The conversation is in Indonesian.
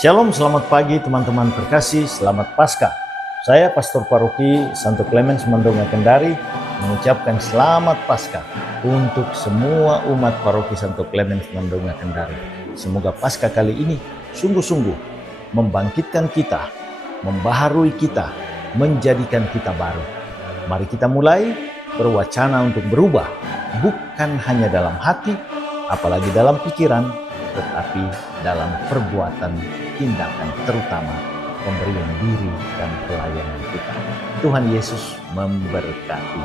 Shalom, selamat pagi teman-teman terkasih, selamat Paskah. Saya Pastor Paroki Santo Clemens Mandonga Kendari mengucapkan selamat Paskah untuk semua umat Paroki Santo Clemens Mandonga Kendari. Semoga Paskah kali ini sungguh-sungguh membangkitkan kita, membaharui kita, menjadikan kita baru. Mari kita mulai berwacana untuk berubah, bukan hanya dalam hati, apalagi dalam pikiran, tetapi dalam perbuatan, tindakan, terutama pemberian diri dan pelayanan kita. Tuhan Yesus memberkati.